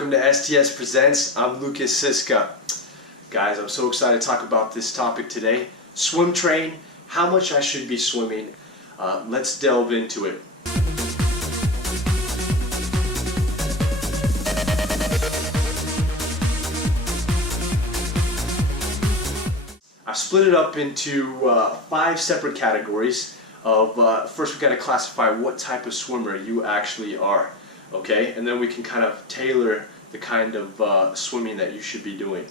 welcome to STS Presents. I'm Lukas, Siska. Guys, I'm so excited to talk about this topic today. Swim train, how much I should be swimming. Let's delve into it. I split it up into 5 separate categories of, first we got to classify what type of swimmer you actually are, okay? And then we can kind of tailor the kind of swimming that you should be doing,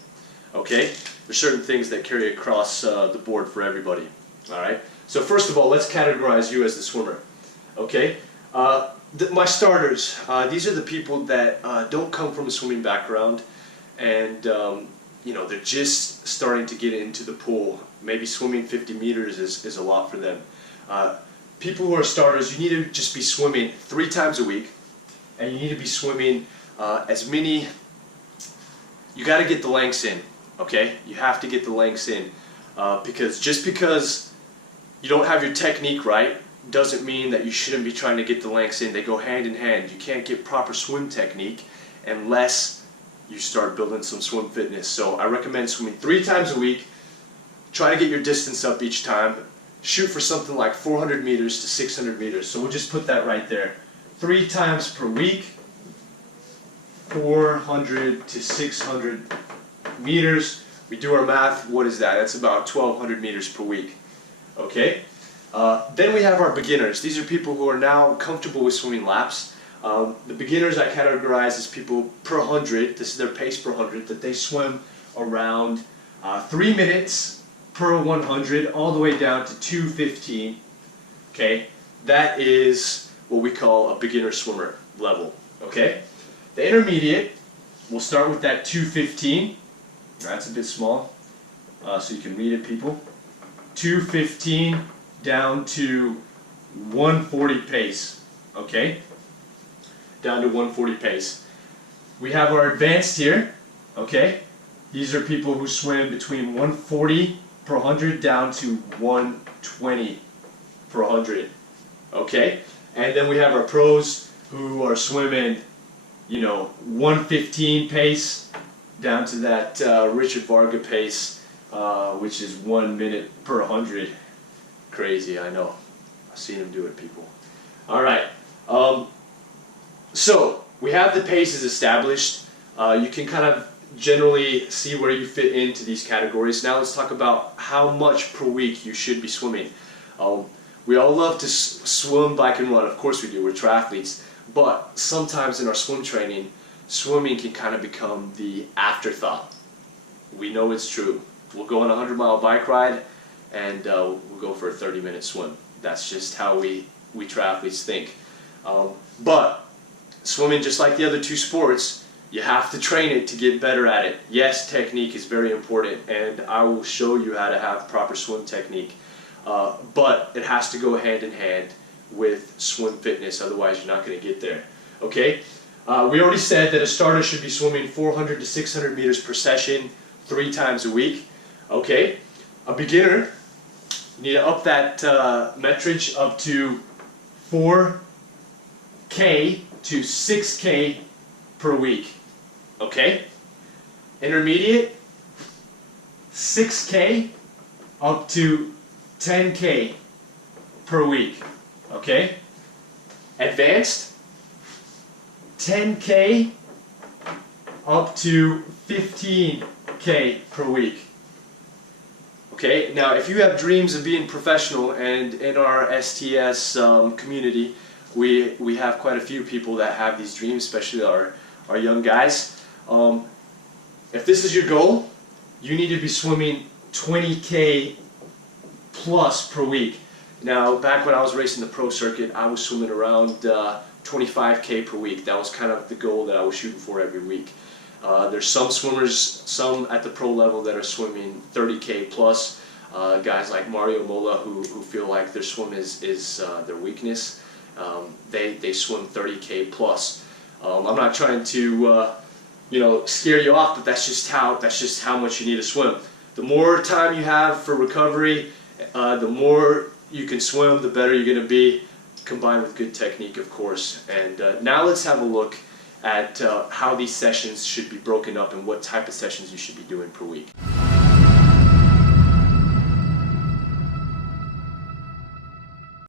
okay? There's certain things that carry across the board for everybody, all right? So first of all, let's categorize you as the swimmer, okay? My starters, these are the people that don't come from a swimming background, and you know, they're just starting to get into the pool. Maybe swimming 50 meters is a lot for them. People who are starters, you need to just be swimming 3 times a week, and you need to be swimming as many, you got to get the lengths in, okay? You have to get the lengths in, because just because you don't have your technique right doesn't mean that you shouldn't be trying to get the lengths in. They go hand in hand. You can't get proper swim technique unless you start building some swim fitness. So I recommend swimming 3 times a week. Try to get your distance up each time. Shoot for something like 400 meters to 600 meters. So we'll just put that right there. 3 times per week, 400 to 600 meters. We do our math. What is that? That's about 1,200 meters per week. Okay? Then we have our beginners. These are people who are now comfortable with swimming laps. The beginners I categorize as people per 100, this is their pace per 100, that they swim around 3 minutes per 100 all the way down to 2:15. Okay, that is what we call a beginner swimmer level. Okay, the intermediate, we'll start with that 2:15. That's a bit small, so you can read it, people. 2:15 down to 140 pace. Okay. Down to 140 pace. We have our advanced here, okay? These are people who swim between 140 per 100 down to 120 per 100, okay? And then we have our pros who are swimming, you know, 115 pace down to that Richard Varga pace, which is 1 minute per 100. Crazy, I know. I've seen him do it, people. All right. So we have the paces established. You can kind of generally see where you fit into these categories. Now let's talk about how much per week you should be swimming. We all love to swim, bike, and run. Of course we do. We're triathletes. But sometimes in our swim training, swimming can kind of become the afterthought. We know it's true. We'll go on a 100-mile bike ride, and we'll go for a 30-minute swim. That's just how we triathletes think. But swimming, just like the other 2 sports, you have to train it to get better at it. Yes, technique is very important, and I will show you how to have proper swim technique. But it has to go hand in hand with swim fitness, otherwise you're not going to get there. Okay? We already said that a starter should be swimming 400 to 600 meters per session 3 times a week. Okay? A beginner, you need to up that metrage up to 4K to 6K per week, okay? Intermediate, 6K up to 10K per week, okay? Advanced, 10K up to 15K per week. Okay, now if you have dreams of being professional, and in our STS community, we have quite a few people that have these dreams, especially our young guys. If this is your goal, you need to be swimming 20K plus per week. Now, back when I was racing the pro circuit, I was swimming around 25K per week. That was kind of the goal that I was shooting for every week. There's some swimmers, some at the pro level, that are swimming 30K plus. Guys like Mario Mola who feel like their swim is their weakness. They swim 30K plus. I'm not trying to scare you off, but that's just how much you need to swim. The more time you have for recovery, the more you can swim, the better you're going to be, combined with good technique, of course. And now let's have a look at how these sessions should be broken up and what type of sessions you should be doing per week.